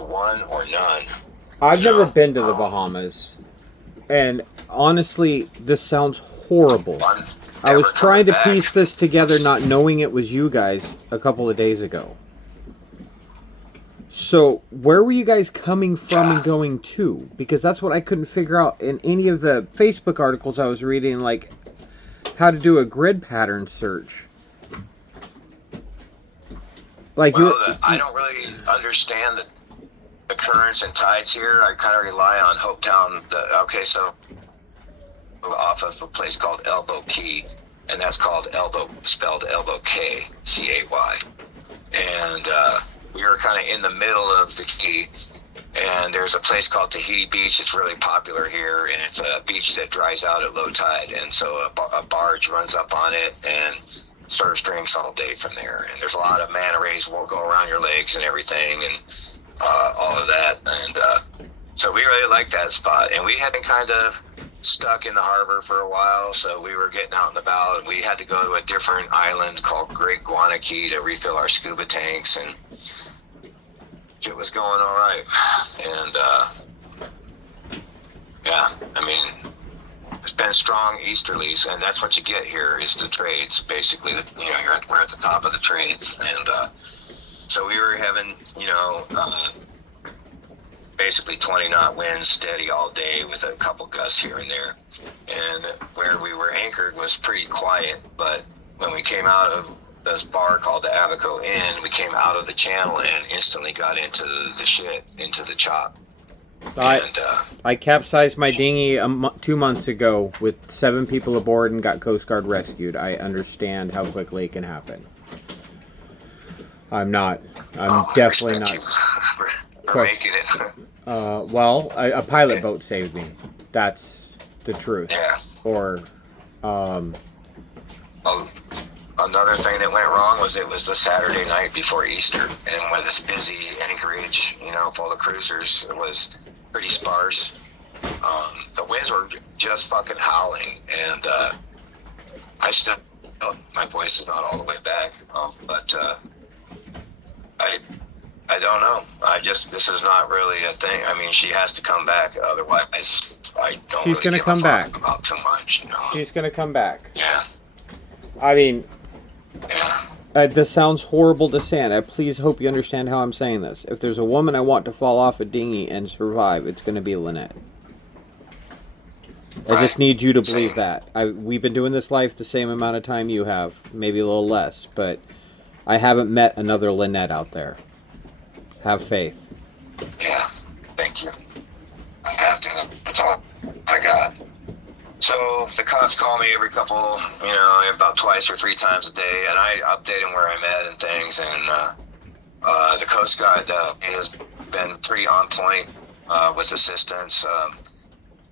one or none. I've never been to the Bahamas, and honestly, this sounds horrible. I'm I was never trying coming to back. piece this together, not knowing it was you guys a couple of days ago. So, where were you guys coming from Yeah. and going to? Because that's what I couldn't figure out in any of the Facebook articles I was reading, like how to do a grid pattern search. Like Well, I don't really understand the currents and tides here. I kind of rely on Hopetown. Okay, so off of a place called Elbow Key, and that's called Elbow, spelled Elbow K, C-A-Y. And we were kind of in the middle of the key, and there's a place called Tahiti Beach. It's really popular here, and it's a beach that dries out at low tide, and so a barge runs up on it and serves drinks all day from there. And there's a lot of manta rays will go around your legs and everything, and all of that. And so we really liked that spot, and we had been kind of stuck in the harbor for a while, so we were getting out and about, and we had to go to a different island called Great Guanakee to refill our scuba tanks, and it was going all right. And yeah, I mean, it's been strong easterlies, and that's what you get here is the trades. Basically, we're at the top of the trades, and so we were having, basically 20 knot winds steady all day with a couple gusts here and there. And where we were anchored was pretty quiet, but when we came out of this bar called the Abaco Inn, we came out of the channel and instantly got into the shit, into the chop. I capsized my dinghy 2 months ago with 7 people aboard and got Coast Guard rescued. I understand how quickly it can happen. I'm definitely not. For making it. Well, a pilot boat saved me. That's the truth. Yeah. Or, another thing that went wrong was it was the Saturday night before Easter, and with this busy anchorage, full of cruisers, it was pretty sparse. The winds were just fucking howling, and my voice is not all the way back, but I don't know. This is not really a thing. I mean, she has to come back, otherwise I don't She's really gonna give come a fuck back. about too much. She's gonna come back. Yeah. I mean, Yeah. this sounds horrible to say, and I please hope you understand how I'm saying this. If there's a woman I want to fall off a dinghy and survive, it's going to be Lynette. I just need you to believe that. We've been doing this life the same amount of time you have, maybe a little less, but I haven't met another Lynette out there. Have faith. Yeah. Thank you. I have to. That's all I got. So the cops call me every couple, about twice or 3 times a day, and I update them where I'm at and things. And the Coast Guard has been pretty on point with assistance.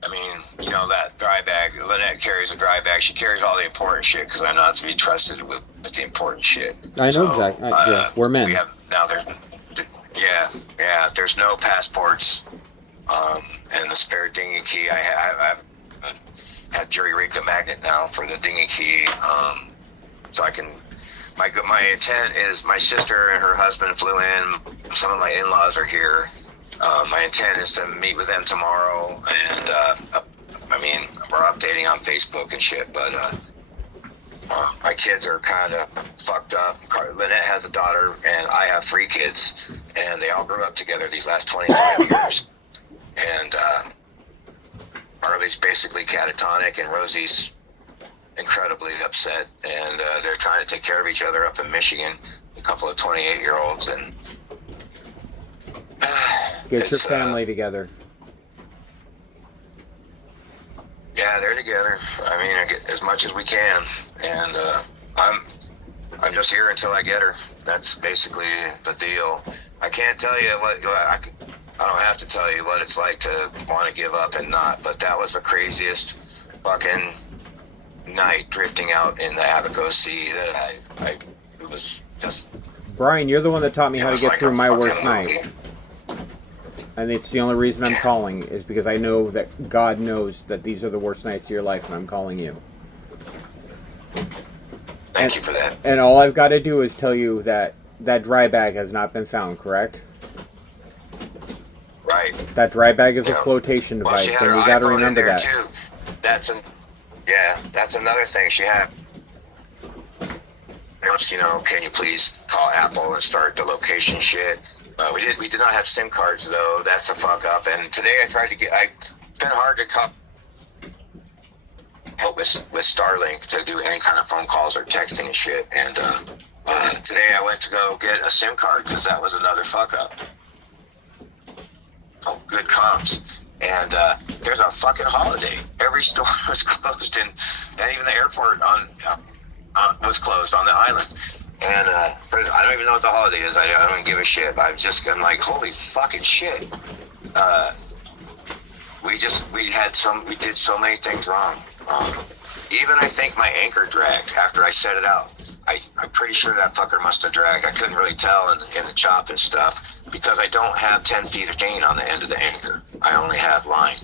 I mean, that dry bag, Lynette carries a dry bag. She carries all the important shit because I'm not to be trusted with the important shit. I know exactly. Yeah, we're men. There's no passports. And the spare dinghy key, I have jury rigged the magnet now for the dinghy key, so I can. My intent is my sister and her husband flew in. Some of my in-laws are here. My intent is to meet with them tomorrow, and we're updating on Facebook and shit, but my kids are kind of fucked up. Lynette has a daughter, and I have 3 kids, and they all grew up together these last 25 years. And Harley's basically catatonic, and Rosie's incredibly upset, and they're trying to take care of each other up in Michigan, a couple of 28-year-olds, and get your family together. Yeah, they're together. I mean, I get as much as we can, and I'm just here until I get her. That's basically the deal. I can't tell you I don't have to tell you what it's like to want to give up and not, but that was the craziest fucking night drifting out in the Abaco Sea that it was just... Brian, you're the one that taught me how to get like through my worst movie. night. And it's the only reason I'm calling, is because I know that God knows that these are the worst nights of your life, and I'm calling you. Thank you for that. And all I've got to do is tell you that that dry bag has not been found, correct? That dry bag is a Yeah. flotation Well, she device, had and her you got to iPhone in remember there that. too. That's another thing she had. You know, can you please call Apple and start the location shit? We did not have SIM cards though. That's a fuck up. And today it's been hard to help with Starlink to do any kind of phone calls or texting and shit. And today I went to go get a SIM card because that was another fuck up. Oh, good comps. And there's a fucking holiday. Every store was closed, and even the airport was closed on the island. And I don't even know what the holiday is. I don't give a shit. I've just been like, holy fucking shit. We did so many things wrong. Even I think my anchor dragged after I set it out. I'm pretty sure that fucker must have dragged. I couldn't really tell in the chop and stuff because I don't have 10 feet of chain on the end of the anchor. I only have line.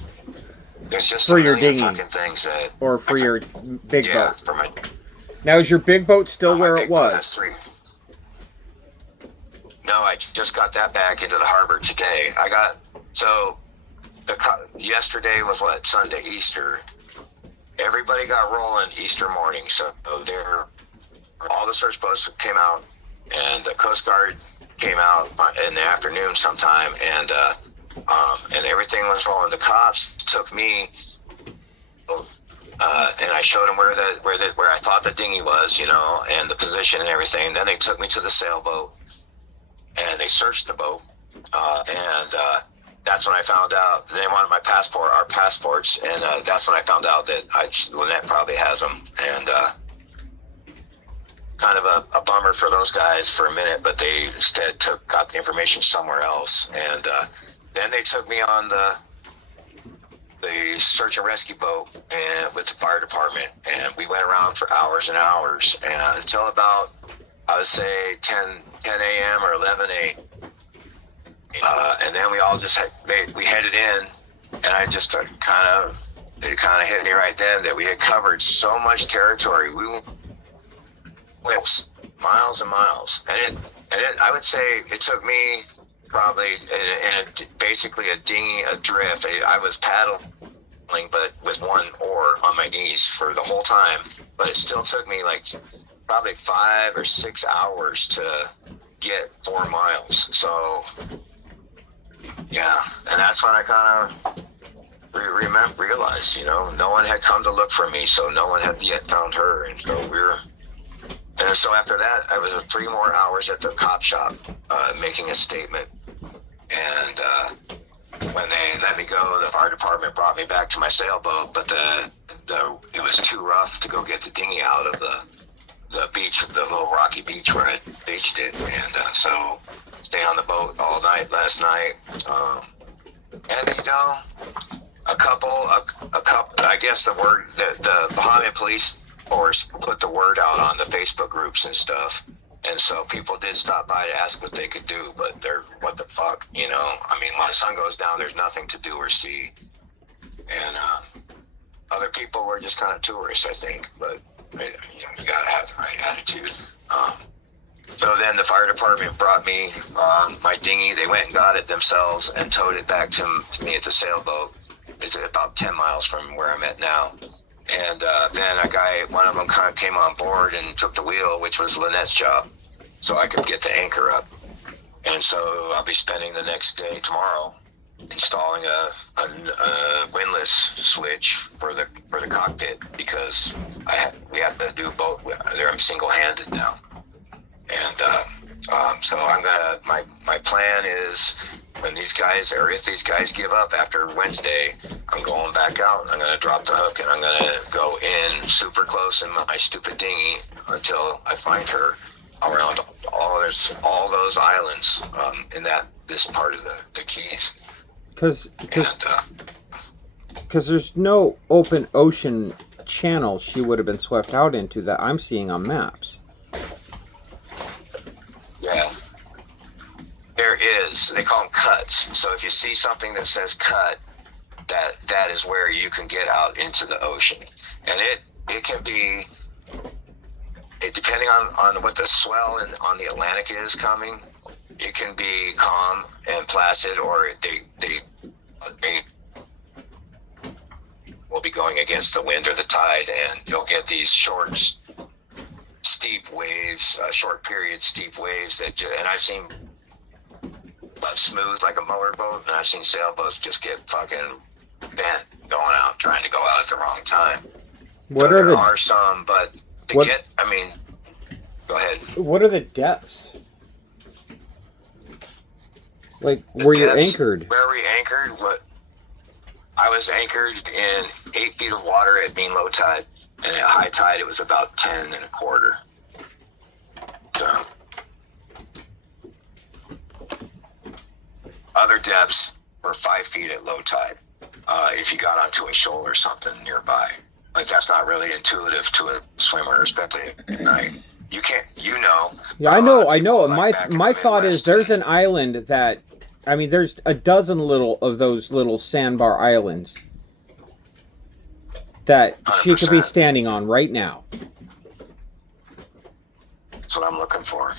There's just For a your million dinghy. fucking things that... Or for your big yeah, boat. for my... Now, is your big boat still where my it big boat has was? 3. No, I just got that back into the harbor today. Yesterday was what? Sunday, Easter. Everybody got rolling Easter morning, so all the search boats came out, and the Coast Guard came out in the afternoon sometime, and everything was rolling. The cops took me, and I showed them where I thought the dinghy was, you know, and the position and everything. Then they took me to the sailboat, and they searched the boat, and that's when I found out they wanted our passports, and that's when I found out that Lynette probably has them, and kind of a bummer for those guys for a minute, but they instead got the information somewhere else, and then they took me on the search and rescue boat and with the fire department, and we went around for hours and hours, and until about, I would say 10 a.m. or 11 a.m. And then we all just we headed in, and I just started it kind of hit me right then that we had covered so much territory. We went miles and miles, and I would say it took me probably basically a dinghy adrift. I was paddling, but with one oar on my knees for the whole time, but it still took me like probably 5 or 6 hours to get 4 miles. So yeah, and that's when I kind of realized, you know, no one had come to look for me, so no one had yet found her, and so after that, I was 3 more hours at the cop shop, making a statement, and when they let me go, the fire department brought me back to my sailboat, but it was too rough to go get the dinghy out of the beach, the little rocky beach where I beached it, and so stayed on the boat all night last night, and you know, a couple, I guess the Bahamian police force put the word out on the Facebook groups and stuff, and so people did stop by to ask what they could do, but what the fuck, you know, I mean, when the sun goes down, there's nothing to do or see, and other people were just kind of tourists, I think, but you know, you gotta have the right attitude. So then the fire department brought me my dinghy. They went and got it themselves and towed it back to me at the sailboat. It's about 10 miles from where I'm at now. And then one of them kind of came on board and took the wheel, which was Lynette's job, so I could get the anchor up. And so I'll be spending the next day tomorrow installing a windlass switch for the cockpit, because we have to do both. I'm single-handed now. And so my plan is if these guys give up after Wednesday, I'm going back out. I'm going to drop the hook, and I'm going to go in super close in my stupid dinghy until I find her around all those islands in this part of the Keys. Because there's no open ocean channel she would have been swept out into that I'm seeing on maps. Yeah, there is. They call them cuts. So if you see something that says cut, that is where you can get out into the ocean. And it can be, depending on what the swell on the Atlantic is coming, it can be calm and placid, or Will be going against the wind or the tide, and you'll get these short, steep waves, short period steep waves and I've seen smooth like a motor boat, and I've seen sailboats just get fucking bent going out, trying to go out at the wrong time. There are some, but go ahead. What are the depths? Like, where you're anchored? Where we anchored? I was anchored in 8 feet of water at mean low tide, and at high tide it was about 10 and a quarter. So, other depths were 5 feet at low tide. If you got onto a shoal or something nearby, like that's not really intuitive to a swimmer, especially at night. You can't, Yeah, I know. My thought is there's an island that, I mean, there's a dozen of those little sandbar islands that 100%. She could be standing on right now. That's what I'm looking for,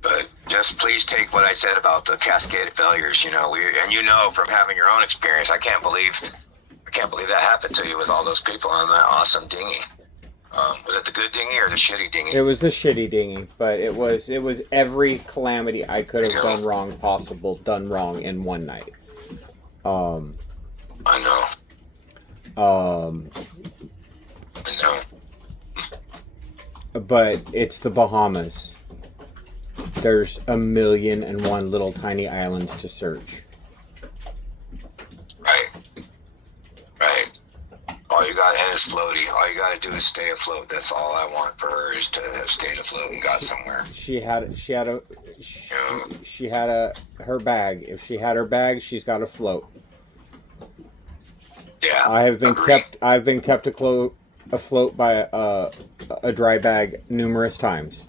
But just please take what I said about the cascade of failures, from having your own experience. I can't believe that happened to you with all those people on that awesome dinghy. Was it the good dinghy or the shitty dinghy? It was the shitty dinghy, but it was every calamity I could have done wrong in one night. I know. But it's the Bahamas. There's 1,000,001 little tiny islands to search. Right. All you got is floaty. All you got to do is stay afloat. That's all I want for her, is to have stayed afloat and got somewhere. She had her bag. If she had her bag, she's got to float. Yeah. I've been kept afloat by a dry bag numerous times.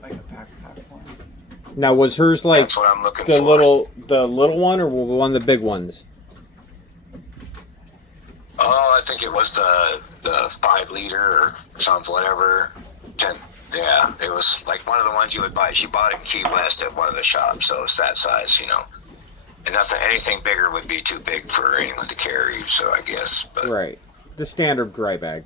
Like a backpack one. Now, was hers like That's what I'm looking the for. little one, or one of the big ones? Oh, I think it was the 5 liter or something, whatever. 10. Yeah, it was like one of the ones you would buy. She bought it in Key West at one of the shops, so it's that size, And anything bigger would be too big for anyone to carry, so I guess. But right, the standard dry bag.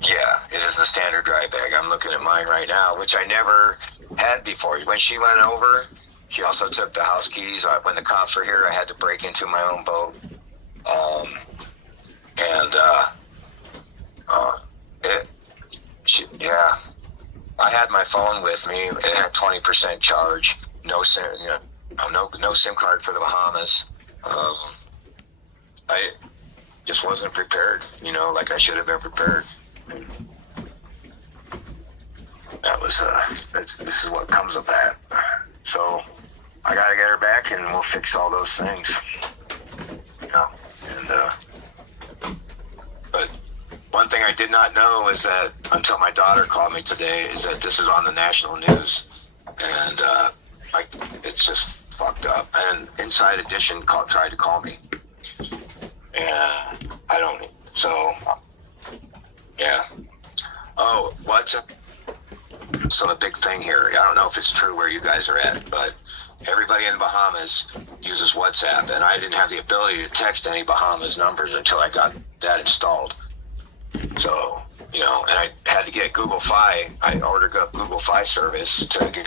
Yeah, it is the standard dry bag. I'm looking at mine right now, which I never had before. When she went over, she also took the house keys. When the cops were here, I had to break into my own boat. I had my phone with me. It had 20% charge. No SIM card for the Bahamas. I just wasn't prepared, like I should have been prepared. That was, this is what comes of that. So I got to get her back, and we'll fix all those things. But one thing I did not know is that, until my daughter called me today, is that this is on the national news, and it's just fucked up. And Inside Edition tried to call me, and I don't. So yeah. Oh, so the big thing here. I don't know if it's true where you guys are at, but everybody in Bahamas uses WhatsApp, and I didn't have the ability to text any Bahamas numbers until I got that installed. So, and I had to get Google Fi. I ordered a Google Fi service to get,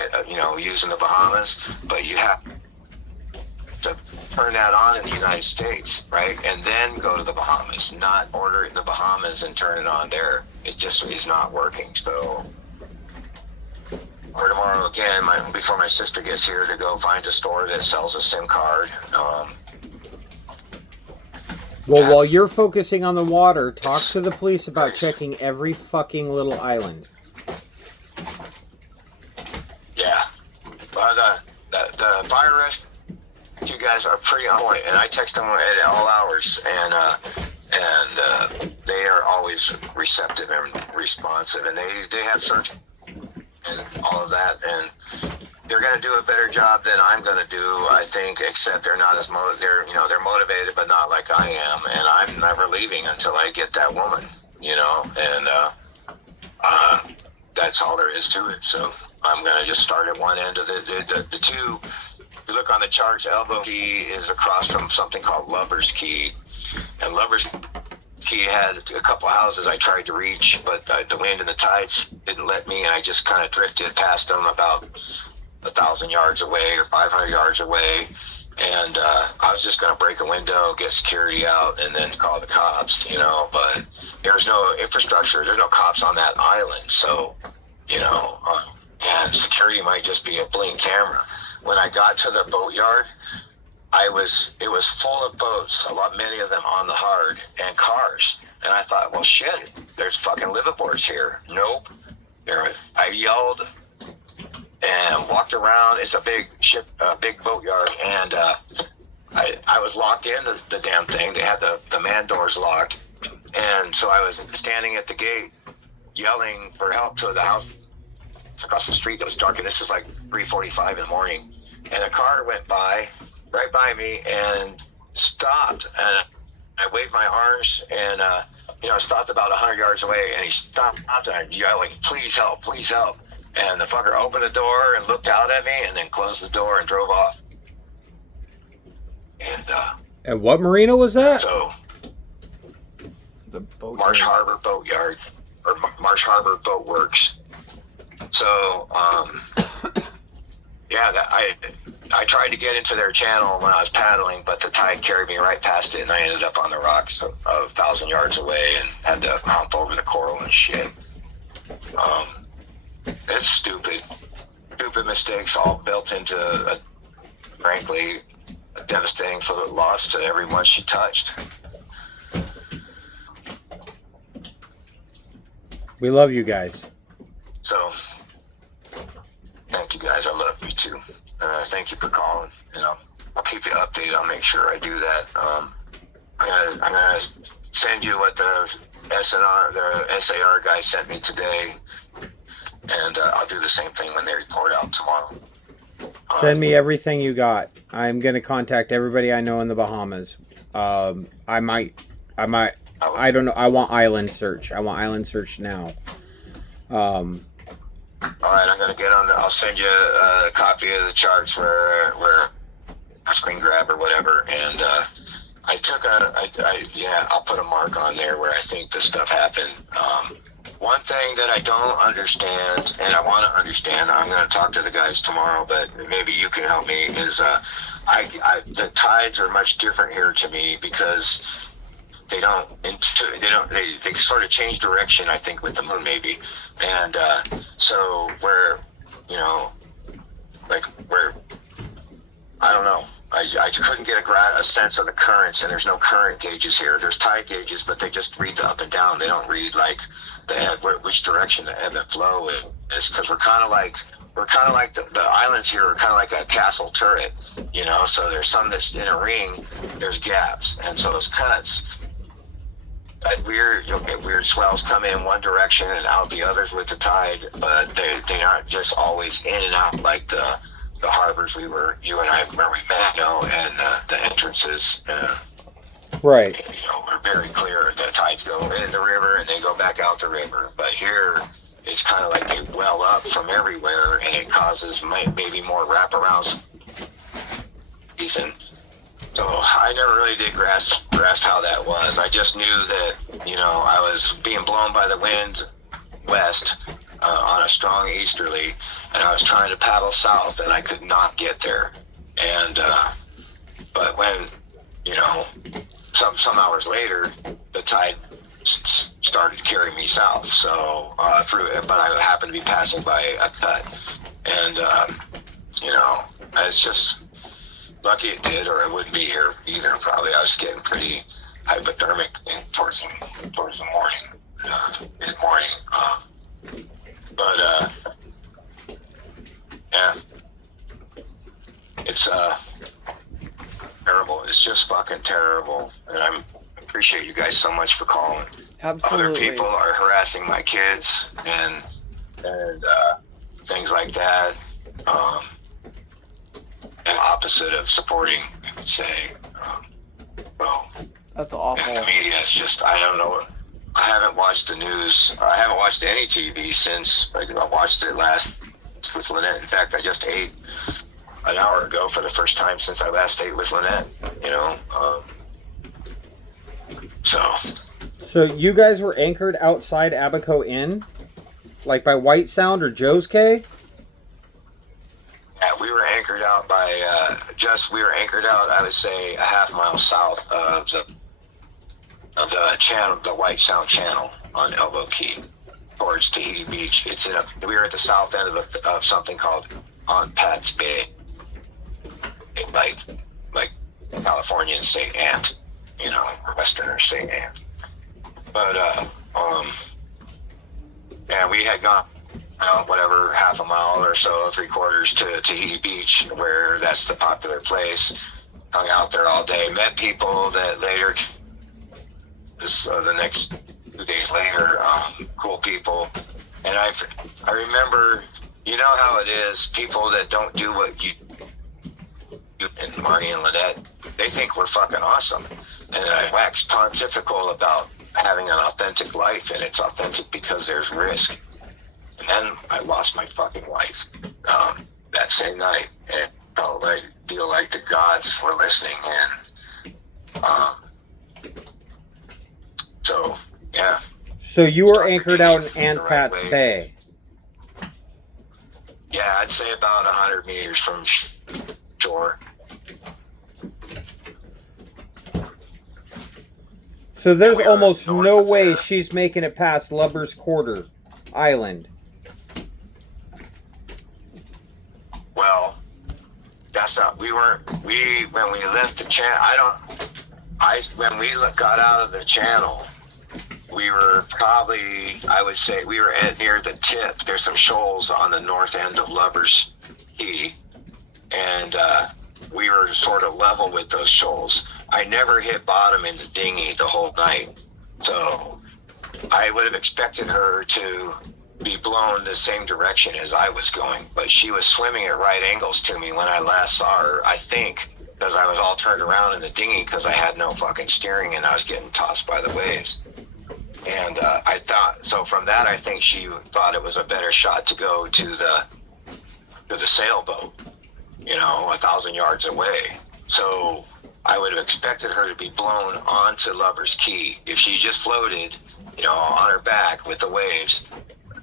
using the Bahamas, but you have to turn that on in the United States, right? And then go to the Bahamas, not order it in the Bahamas and turn it on there. It just is not working. So, or tomorrow again, before my sister gets here, to go find a store that sells a SIM card. While you're focusing on the water, talk to the police about checking every fucking little island. Yeah. The fire rescue guys are pretty on point, and I text them at all hours, and they are always receptive and responsive, and they have search and all of that, and they're going to do a better job than I'm going to do, I think, except they're not as they're motivated, but not like I am, and I'm never leaving until I get that woman, and that's all there is to it. So I'm going to just start at one end of the two you look on the charts, Elbow Key is across from something called Lover's Key, and Lover's Key had a couple houses I tried to reach, but the wind and the tides didn't let me, and I just kind of drifted past them about 1,000 yards away or 500 yards away. And I was just going to break a window, get security out, and then call the cops, you know. But there's no infrastructure. There's no cops on that island. So, you know, and security might just be a blink camera. When I got to the boatyard, it was full of boats, many of them on the hard, and cars. And I thought, well, shit, there's fucking liveaboards here. Nope. I yelled and walked around. It's a big ship, big boatyard, and I was locked in the damn thing. They had the man doors locked, and so I was standing at the gate yelling for help to the house across the street that was dark, and this is like 3:45 in the morning, and a car went by right by me and stopped, and I waved my arms, and stopped about 100 yards away, and he stopped, and I'm yelling, please help, please help. And the fucker opened the door and looked out at me and then closed the door and drove off. And what marina was that? So, The boat. Marsh Harbor Boatyard, or Marsh Harbor Boat Works. So, yeah, I tried to get into their channel when I was paddling, but the tide carried me right past it, and I ended up on the rocks 1,000 yards away and had to hump over the coral and shit. It's stupid mistakes all built into, frankly, a devastating loss to everyone she touched. We love you guys. So, thank you guys. I love you too. Thank you for calling. I'll keep you updated. I'll make sure I do that. I'm gonna send you what the SAR guy sent me today, and I'll do the same thing when they report out tomorrow. Send me everything you got. I'm gonna contact everybody I know in the Bahamas. I don't know. I want island search. I want island search now. All right, I'm gonna get on. I'll send you a copy of the charts where a screen grab or whatever, and I'll put a mark on there where I think this stuff happened. One thing that I don't understand, and I want to understand, I'm going to talk to the guys tomorrow, but maybe you can help me, is the tides are much different here to me because they sort of change direction, I think, with the moon maybe. And so I don't know. I couldn't get a sense of the currents, and there's no current gauges here. There's tide gauges, but they just read the up and down. They don't read like which direction the ebb and flow is, because we're kind of like the islands here are kind of like a castle turret, So there's some that's in a ring, there's gaps, and so those cuts. You'll get weird swells come in one direction and out the others with the tide, but they aren't just always in and out like the harbors you and I, where we met, and the entrances. Right. We're very clear. The tides go in the river and they go back out the river. But here, it's kind of like they well up from everywhere, and it causes maybe more wraparounds. And so I never really did grasp how that was. I just knew that, I was being blown by the wind west on a strong easterly, and I was trying to paddle south, and I could not get there. And but when some hours later, the tide started to carry me south, so through it. But I happened to be passing by a cut, and it's just lucky it did, or I wouldn't be here either. Probably I was getting pretty hypothermic towards the morning, mid morning. But yeah, it's terrible. It's just fucking terrible, and I appreciate you guys so much for calling. Absolutely. Other people are harassing my kids and things like that. And opposite of supporting, I would say. That's awful. And the media is just, I don't know. I haven't watched the news. I haven't watched any TV since I watched it last with Lynette. In fact, I just ate an hour ago for the first time since I last ate with Lynette. You know, So you guys were anchored outside Abaco Inn, like by White Sound or Joe's K? yeah, we were anchored out by we were anchored out, I would say, a half mile south of the channel, the White Sound channel on Elbow Key, towards Tahiti Beach. We were at the south end of something called On Pat's Bay, like Californians say Ant, you know, or Westerners say Ant. But and we had gone whatever, half a mile or so, 3/4 to Tahiti Beach, where that's the popular place. Hung out there all day, met people that later, the next 2 days later, cool people. And I remember, you know how it is, people that don't do what you and Marnie and Lynette, they think we're fucking awesome. And I wax pontifical about having an authentic life, and it's authentic because there's risk. And then I lost my fucking wife that same night, and I feel like the gods were listening. And so yeah. So you were anchored out in Aunt Pat's Bay. Yeah, I'd say about 100 meters from shore. So there's we were almost north no of way there. she's making it past Lubbers Quarter Island. Well, that's not. When we left the channel. When we got out of the channel, we were probably, I would say, we were near the tip. There's some shoals on the north end of Lubbers Key, and we were sort of level with those shoals. I never hit bottom in the dinghy the whole night, so I would have expected her to be blown the same direction as I was going, but she was swimming at right angles to me when I last saw her, I think, because I was all turned around in the dinghy because I had no fucking steering and I was getting tossed by the waves. And I thought, so from that, I think she thought it was a better shot to go to the sailboat, you know, 1,000 yards away. So I would have expected her to be blown onto Lubbers Key. If she just floated, you know, on her back with the waves,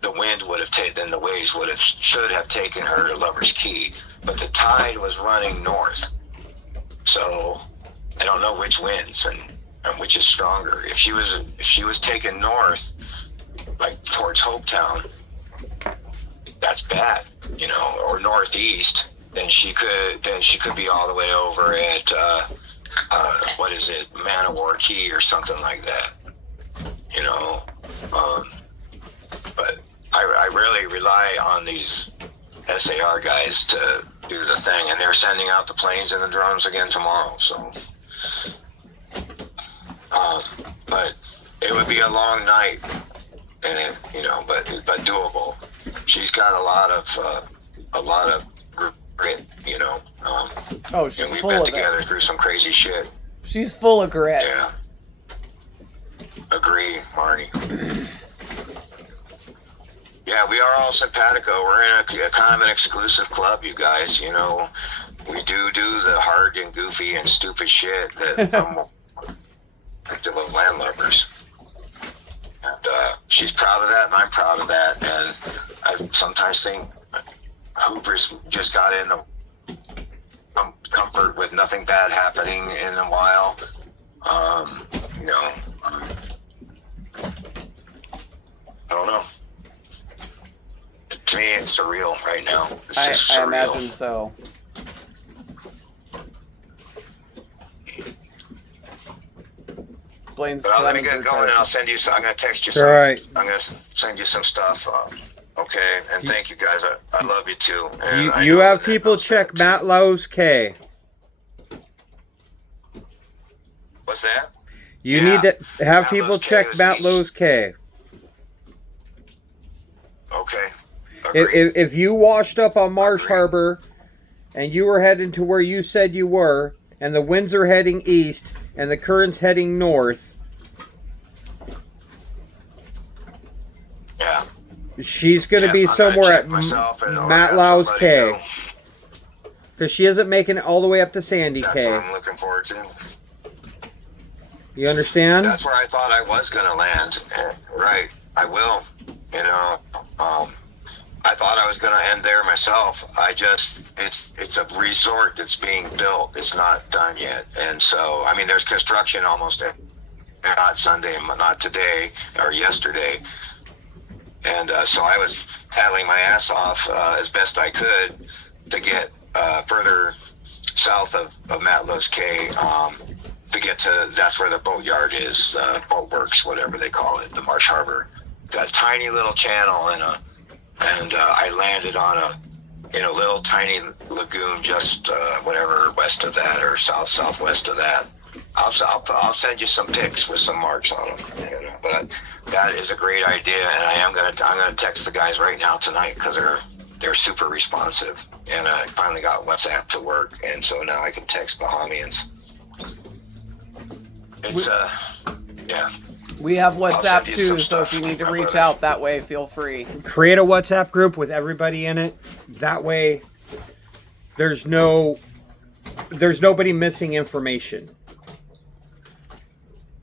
the wind would have taken, the waves should have taken her to Lubbers Key. But the tide was running north. So I don't know which winds and which is stronger. If she was taken north, like towards Hopetown, that's bad, you know, or northeast, then she could be all the way over at what is it, Manowar Key or something like that, you know. But I really rely on these SAR guys to do the thing, and they're sending out the planes and the drones again tomorrow. So, but it would be a long night, and it, you know, but doable. She's got a lot of grit, you know. Oh, she's and we've full been of together it. through some crazy shit. She's full of grit. Yeah. Agree, Marty. Yeah, we are all simpatico. We're in a kind of an exclusive club, you guys. You know, we do the hard and goofy and stupid shit that from of landlubbers. And she's proud of that, and I'm proud of that. And I sometimes think Hooper's just got in the comfort with nothing bad happening in a while. You know, I don't know. To me, it's surreal right now. It's just I surreal. imagine so. Blaine's But let me slamming get through going, and type. I'll send you. I'm gonna text you All some. right. I'm gonna send you some stuff. Okay, and thank you guys. I love you too. And I You know have that people knows check that, too. Matt Lowe's K. What's that? You Yeah. need to have Matt people Lowe's K check was Matt east. Lowe's K. Okay. If, Agreed. if you washed up on Marsh Agreed. Harbor and you were heading to where you said you were, and the winds are heading east and the current's heading north, Yeah. she's going to Yeah, be I'm gonna somewhere check at myself and- or Matt have Lau's somebody K. go. Because she isn't making it all the way up to Sandy That's what K. I'm looking forward to. You understand? That's where I thought I was going to land. Right. I will. You know, I thought I was going to end there myself. It's a resort that's being built. It's not done yet. And so, I mean, there's construction almost not Sunday, not today or yesterday. And so I was paddling my ass off as best I could to get further south of Matlos Cay to get to, that's where the boat yard is, Boat Works, whatever they call it, the Marsh Harbor. Got a tiny little channel and I landed on a little tiny lagoon just whatever west of that or southwest of that. I'll send you some pics with some marks on them. You know, but that is a great idea, and I'm gonna text the guys right now tonight because they're super responsive, and I finally got WhatsApp to work, and so now I can text Bahamians. It's yeah. We have WhatsApp send you too, some so if stuff, you need to my reach brother. out that way, feel free. Create a WhatsApp group with everybody in it. That way, there's nobody missing information.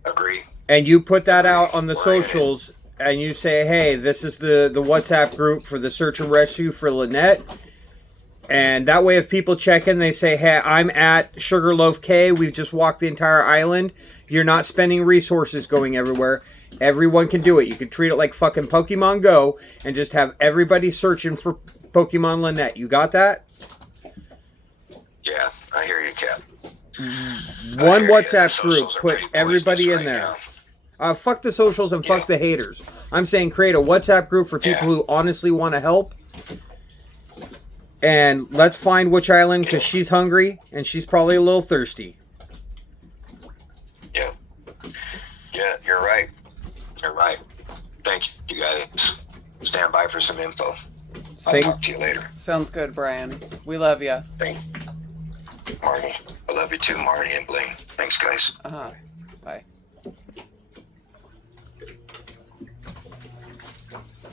Agree. And you put that out on the We're in it. socials, and you say, hey, this is the WhatsApp group for the search and rescue for Lynette. And that way, if people check in, they say, hey, I'm at Sugarloaf Cay. We've just walked the entire island. You're not spending resources going everywhere. Everyone can do it. You can treat it like fucking Pokemon Go and just have everybody searching for Pokemon Lynette. You got that? Yeah, I hear you, Cap. One hear ya. The WhatsApp group. socials are Put pretty everybody poisonous in right there. now. Fuck the socials and fuck the haters. I'm saying create a WhatsApp group for people Yeah. who honestly want to help. And let's find which island because she's hungry and she's probably a little thirsty. Yeah. Yeah, you're right. You're right. Thank you, guys. Stand by for some info. I'll Thank- talk to you later. Sounds good, Brian. We love you. Thank Marnie. I love you too, Marnie and Bling. Thanks, guys. Bye.